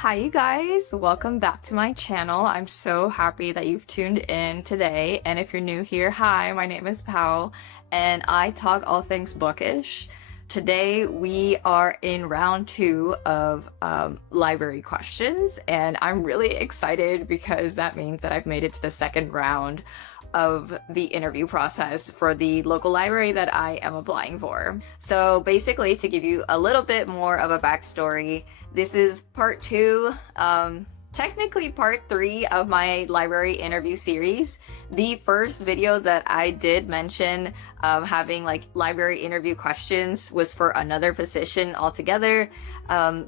Hi you guys, welcome back to my channel. I'm so happy that you've tuned in today. And if you're new here, hi, my name is Pao and I talk all things bookish. Today we are in round 2 of library questions and I'm really excited because that means that I've made it to the second round of the interview process for the local library that I am applying for. So basically, to give you a little bit more of a backstory, this is part 2, technically part 3 of my library interview series. The first video that I did mention having like library interview questions was for another position altogether.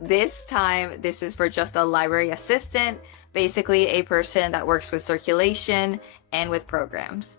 This time, this is for just a library assistant, basically a person that works with circulation and with programs.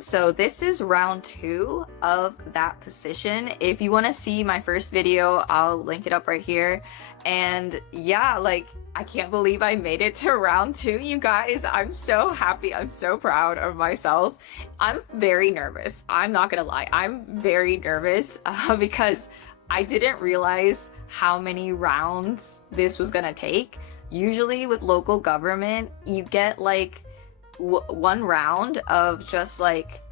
So this is round 2 of that position. If you want to see my first video, I'll link it up right here. And yeah, like, I can't believe I made it to round 2, you guys. I'm so happy. I'm so proud of myself. I'm very nervous. I'm not gonna lie. I'm very nervous because I didn't realize how many rounds this was gonna take. Usually with local government, you get like one round of just like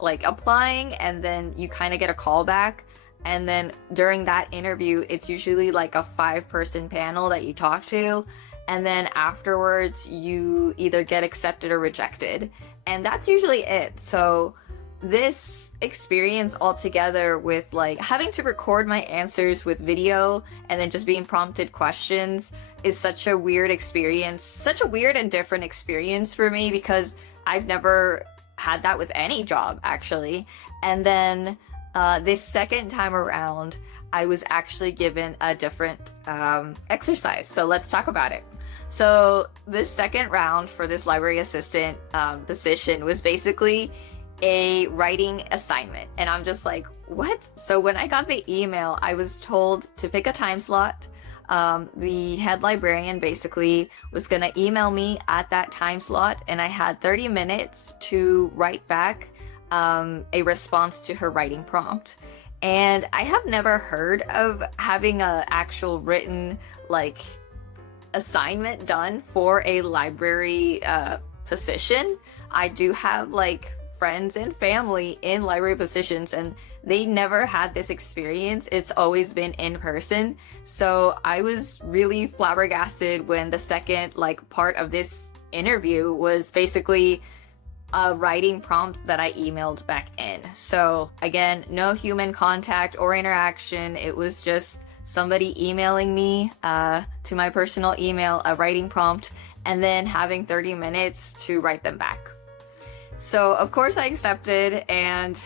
applying, and then you kind of get a call back, and then during that interview it's usually like a 5-person panel that you talk to, and then afterwards you either get accepted or rejected, and that's usually it. So this experience altogether with like having to record my answers with video and then just being prompted questions is such a weird experience, such a weird and different experience for me because I've never had that with any job actually. And then this second time around, I was actually given a different exercise. So let's talk about it. So this second round for this library assistant position was basically a writing assignment, and I'm just like, what? So when I got the email, I was told to pick a time slot. The head librarian basically was gonna email me at that time slot, and I had 30 minutes to write back a response to her writing prompt. And I have never heard of having a actual written like assignment done for a library position. I do have like friends and family in library positions, and they never had this experience. It's always been in person. So I was really flabbergasted when the second like part of this interview was basically a writing prompt that I emailed back in. So again, no human contact or interaction. It was just somebody emailing me to my personal email a writing prompt, and then having 30 minutes to write them back. So of course I accepted, and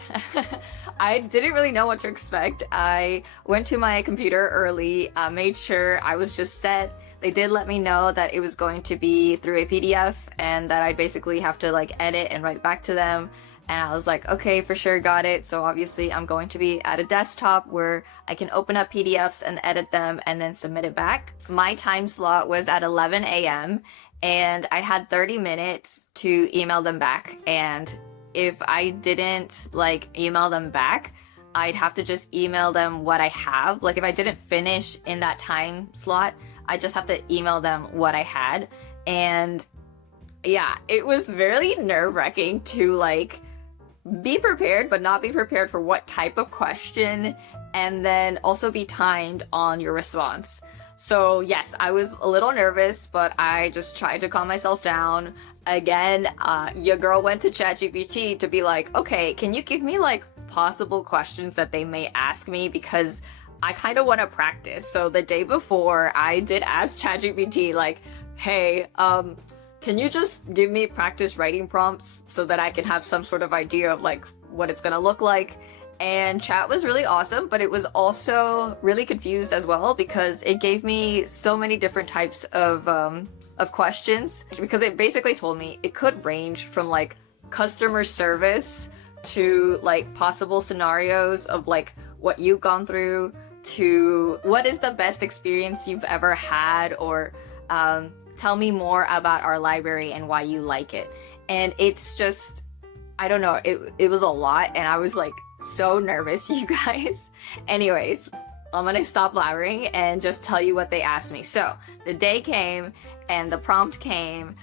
I didn't really know what to expect. I went to my computer early, made sure I was just set. They did let me know that it was going to be through a PDF and that I'd basically have to like edit and write back to them. And I was like, okay, for sure, got it. So obviously I'm going to be at a desktop where I can open up PDFs and edit them and then submit it back. My time slot was at 11 a.m. and I had 30 minutes to email them back. And if I didn't like email them back, I'd have to just email them what I have. Like if I didn't finish in that time slot, I just have to email them what I had. And yeah, it was very nerve-wracking to like be prepared but not be prepared for what type of question, and then also be timed on your response. So yes, I was a little nervous, but I just tried to calm myself down. Again, your girl went to ChatGPT to be like, okay, can you give me like possible questions that they may ask me, because I kind of want to practice. So the day before, I did ask ChatGPT like, hey, can you just give me practice writing prompts so that I can have some sort of idea of like what it's gonna look like? And chat was really awesome, but it was also really confused as well because it gave me so many different types of questions, because it basically told me it could range from like customer service to like possible scenarios of like what you've gone through to what is the best experience you've ever had, or tell me more about our library and why you like it. And it's just, I don't know, it was a lot, and I was like so nervous, you guys. Anyways, I'm gonna stop blabbering and just tell you what they asked me. So the day came and the prompt came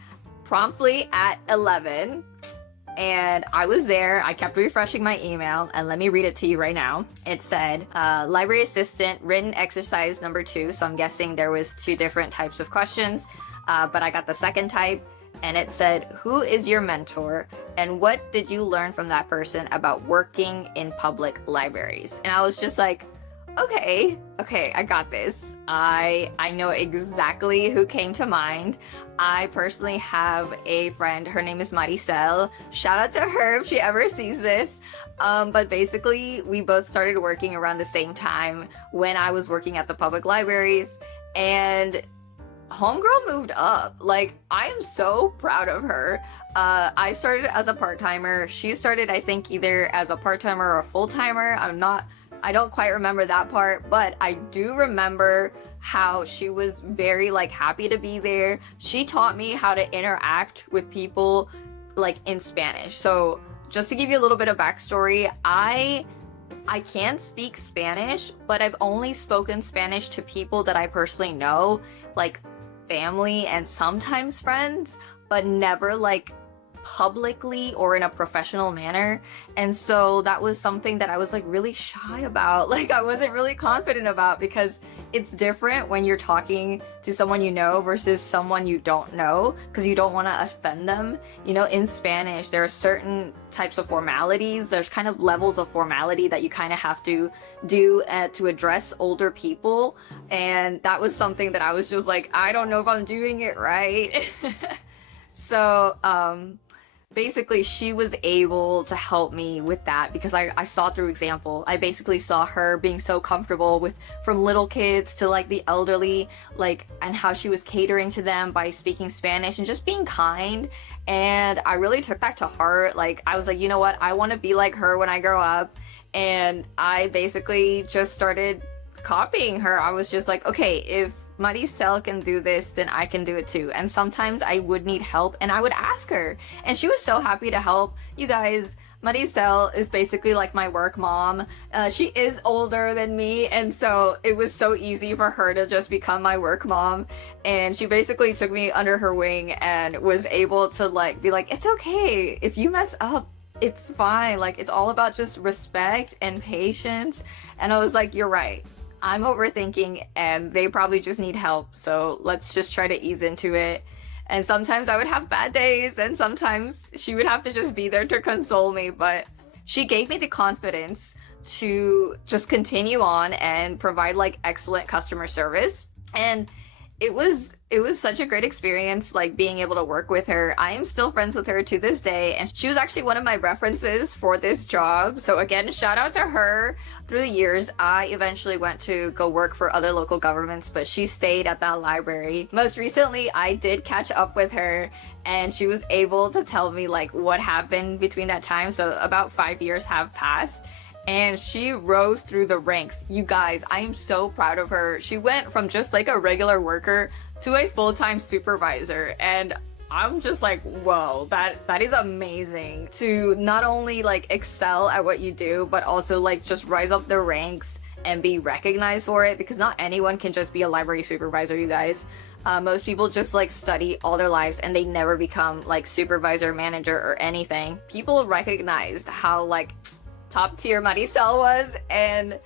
promptly at 11. And I was there. I kept refreshing my email, and let me read it to you right now. It said, library assistant, written exercise number 2. So I'm guessing there was 2 different types of questions, but I got the second type, and it said, who is your mentor, and what did you learn from that person about working in public libraries? And I was just like, okay, I got this. I know exactly who came to mind. I personally have a friend, her name is Maricel. Shout out to her if she ever sees this. But basically, we both started working around the same time when I was working at the public libraries, and homegirl moved up. Like, I am so proud of her. I started as a part-timer. She started, I think, either as a part-timer or a full-timer. I don't quite remember that part, but I do remember how she was very like happy to be there. She taught me how to interact with people like in Spanish. So just to give you a little bit of backstory, I can't speak Spanish, but I've only spoken Spanish to people that I personally know, like family and sometimes friends, but never like publicly or in a professional manner. And so that was something that I was like really shy about. Like, I wasn't really confident about, because it's different when you're talking to someone you know versus someone you don't know, because you don't want to offend them. You know, in Spanish there are certain types of formalities, there's kind of levels of formality that you kind of have to do to address older people, and that was something that I was just like, I don't know if I'm doing it right. So basically she was able to help me with that, because I saw through example. I basically saw her being so comfortable with, from little kids to like the elderly, like, and how she was catering to them by speaking Spanish and just being kind. And I really took that to heart. Like, I was like, you know what, I want to be like her when I grow up. And I basically just started copying her. I was just like, okay, if Maricel can do this, then I can do it too. And sometimes I would need help and I would ask her, and she was so happy to help. You guys, Maricel is basically like my work mom. She is older than me, and so it was so easy for her to just become my work mom. And she basically took me under her wing and was able to like be like, it's okay if you mess up, it's fine. Like, it's all about just respect and patience. And I was like, you're right, I'm overthinking and they probably just need help, so let's just try to ease into it. And sometimes I would have bad days, and sometimes she would have to just be there to console me, but she gave me the confidence to just continue on and provide like excellent customer service. And it was such a great experience, like being able to work with her. I am still friends with her to this day, and she was actually one of my references for this job. So again, shout out to her. Through the years, I eventually went to go work for other local governments, but she stayed at that library. Most recently, I did catch up with her, and she was able to tell me like what happened between that time. So about 5 years have passed, and she rose through the ranks. You guys, I am so proud of her. She went from just like a regular worker to a full-time supervisor, and I'm just like, whoa, that is amazing, to not only like excel at what you do, but also like just rise up the ranks and be recognized for it, because not anyone can just be a library supervisor, you guys. Most people just like study all their lives and they never become like supervisor, manager, or anything. People recognized how like top tier Maricel was, and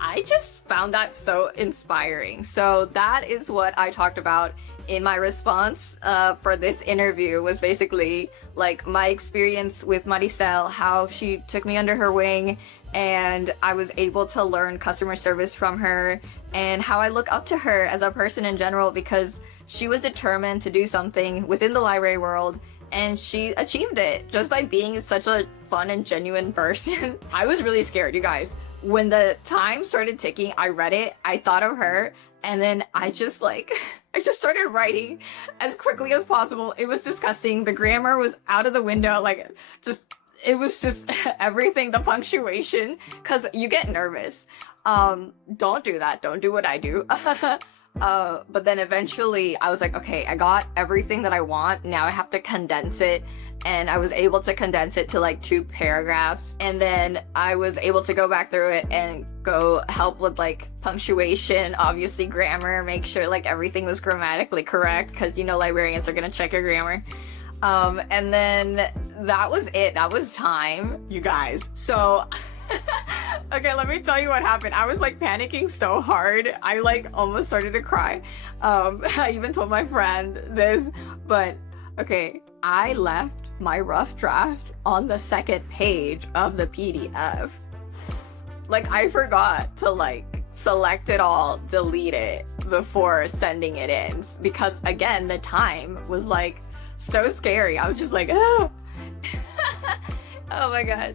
I just found that so inspiring. So that is what I talked about in my response for this interview, was basically like my experience with Maricel, how she took me under her wing and I was able to learn customer service from her, and how I look up to her as a person in general, because she was determined to do something within the library world, and she achieved it just by being such a fun and genuine person. I was really scared, you guys. When the time started ticking, I read it, I thought of her, and then I just started writing as quickly as possible. It was disgusting. The grammar was out of the window. Like, it was just everything, the punctuation, because you get nervous. Don't do that. Don't do what I do. But then eventually I was like, okay, I got everything that I want. Now I have to condense it. And I was able to condense it to like 2 paragraphs. And then I was able to go back through it and go help with like punctuation, obviously grammar, make sure like everything was grammatically correct, because you know librarians are gonna check your grammar. And then that was it. That was time, you guys. So okay, let me tell you what happened. I was like panicking so hard. I like almost started to cry. I even told my friend this, but okay, I left my rough draft on the 2nd page of the PDF. Like, I forgot to like select it all, delete it before sending it in, because again, the time was like so scary. I was just like, oh. Oh my god.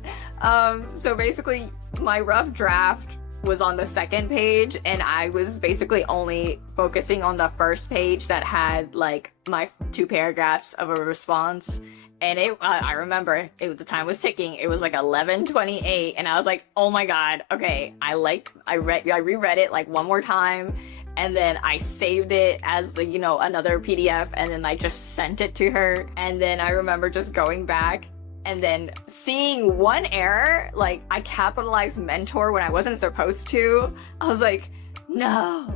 So basically my rough draft was on the 2nd page, and I was basically only focusing on the 1st page that had like my 2 paragraphs of a response. And I remember the time was ticking. It was like 11:28, and I was like, oh my god, okay. I reread it like one more time, and then I saved it as the, you know, another PDF, and then I just sent it to her. And then I remember just going back and then seeing one error, like I capitalized mentor when I wasn't supposed to. I was like, no.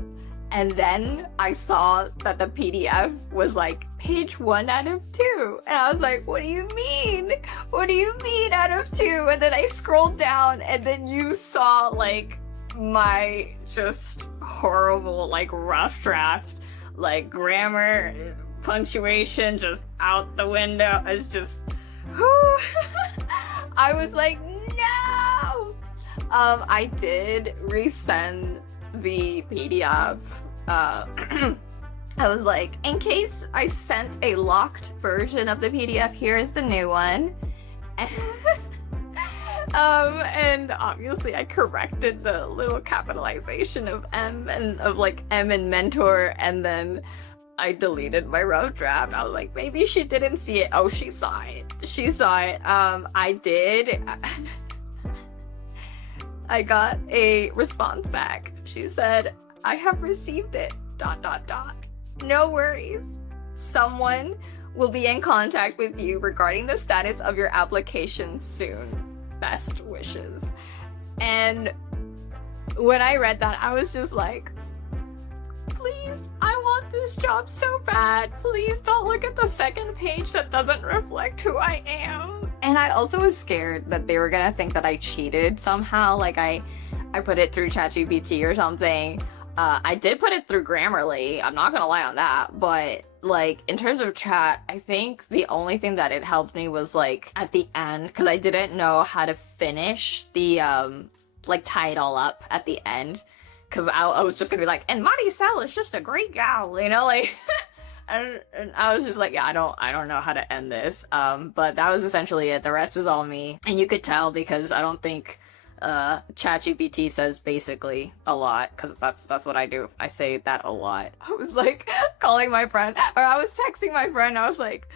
And then I saw that the PDF was like page 1 out of 2. And I was like, what do you mean? What do you mean out of 2? And then I scrolled down, and then you saw like my just horrible like rough draft, like grammar, punctuation just out the window. It's just, whew. I was like, no. I did resend the PDF. I was like, in case I sent a locked version of the PDF, here is the new one. And obviously I corrected the little capitalization of M and of like M in mentor, and then I deleted my rough draft. I was like, maybe she didn't see it. Oh, she saw it. She saw it. I did. I got a response back. She said, I have received it, ... No worries. Someone will be in contact with you regarding the status of your application soon. Best wishes. And when I read that, I was just like, please, I want this job so bad. Please don't look at the 2nd page that doesn't reflect who I am. And I also was scared that they were gonna think that I cheated somehow. Like I put it through ChatGPT or something. I did put it through Grammarly. I'm not gonna lie on that. But like in terms of chat, I think the only thing that it helped me was like at the end, because I didn't know how to finish the like tie it all up at the end. Because I was just gonna be like, and Maricel is just a great gal, you know, like. And I was just like, yeah, I don't know how to end this. But that was essentially it. The rest was all me, and you could tell because I don't think ChatGPT says basically a lot, because that's what I do. I say that a lot. I was like calling my friend, or I was texting my friend. I was like,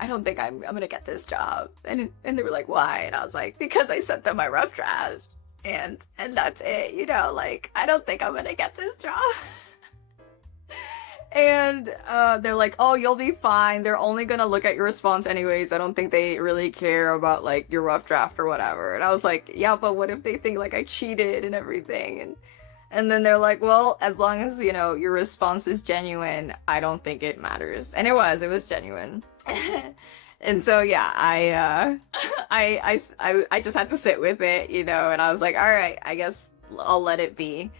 I don't think I'm gonna get this job, and they were like, why? And I was like, because I sent them my rough draft, and that's it. You know, like I don't think I'm gonna get this job. And they're like, oh, you'll be fine. They're only gonna look at your response anyways. I don't think they really care about like your rough draft or whatever. And I was like, yeah, but what if they think like I cheated and everything? And then they're like, well, as long as, you know, your response is genuine, I don't think it matters. And it was genuine. And so yeah, I just had to sit with it, you know, and I was like, all right, I guess I'll let it be.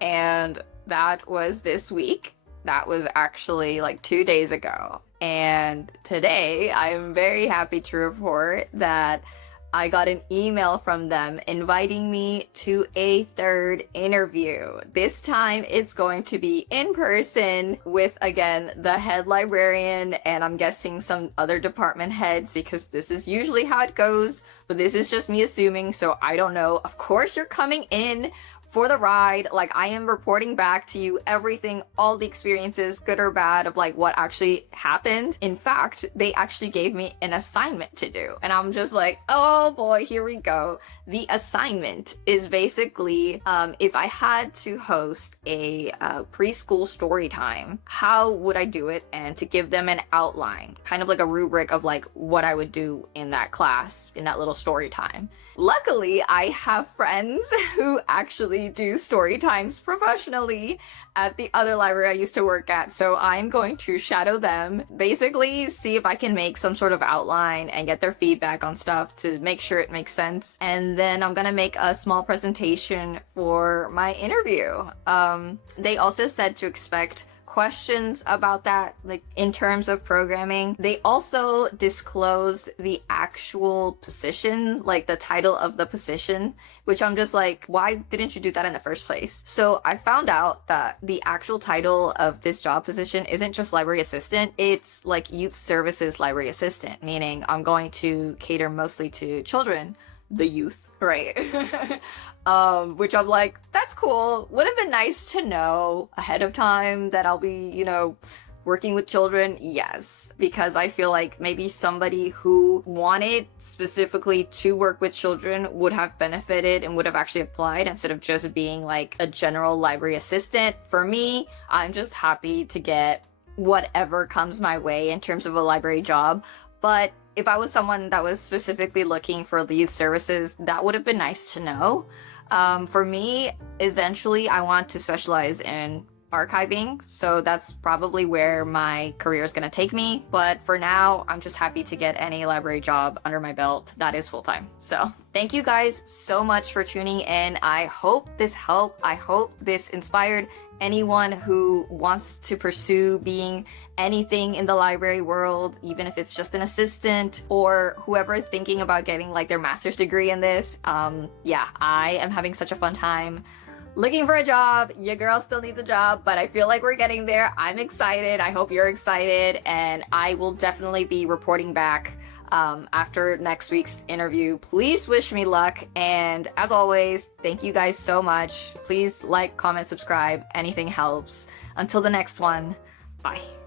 And that was this week. That was actually like 2 days ago. And today I'm very happy to report that I got an email from them inviting me to a 3rd interview. This time it's going to be in person with, again, the head librarian, and I'm guessing some other department heads, because this is usually how it goes, but this is just me assuming, so I don't know. Of course you're coming in for the ride. Like, I am reporting back to you everything, all the experiences, good or bad, of like what actually happened. In fact, they actually gave me an assignment to do, and I'm just like, oh boy, here we go. The assignment is basically, if I had to host a preschool story time, how would I do it? And to give them an outline, kind of like a rubric of like what I would do in that class, in that little story time. Luckily, I have friends who actually do story times professionally at the other library I used to work at, so I'm going to shadow them, basically see if I can make some sort of outline and get their feedback on stuff to make sure it makes sense. And then I'm gonna make a small presentation for my interview. They also said to expect questions about that, like in terms of programming. They also disclosed the actual position, like the title of the position, which I'm just like, why didn't you do that in the first place? So I found out that the actual title of this job position isn't just library assistant, it's like youth services library assistant, meaning I'm going to cater mostly to children, the youth, right? Which I'm like, that's cool. Would have been nice to know ahead of time that I'll be, you know, working with children. Yes, because I feel like maybe somebody who wanted specifically to work with children would have benefited and would have actually applied instead of just being like a general library assistant. For me, I'm just happy to get whatever comes my way in terms of a library job. But if I was someone that was specifically looking for the youth services, that would have been nice to know. For me, eventually I want to specialize in archiving, so that's probably where my career is going to take me. But for now, I'm just happy to get any library job under my belt that is full-time. So thank you guys so much for tuning in. I hope this helped. I hope this inspired anyone who wants to pursue being anything in the library world, even if it's just an assistant, or whoever is thinking about getting like their master's degree in this. Yeah, I am having such a fun time looking for a job. Your girl still needs a job, but I feel like we're getting there. I'm excited. I hope you're excited, and I will definitely be reporting back after next week's interview. Please wish me luck, and as always, thank you guys so much. Please like, comment, subscribe. Anything helps. Until the next one, bye.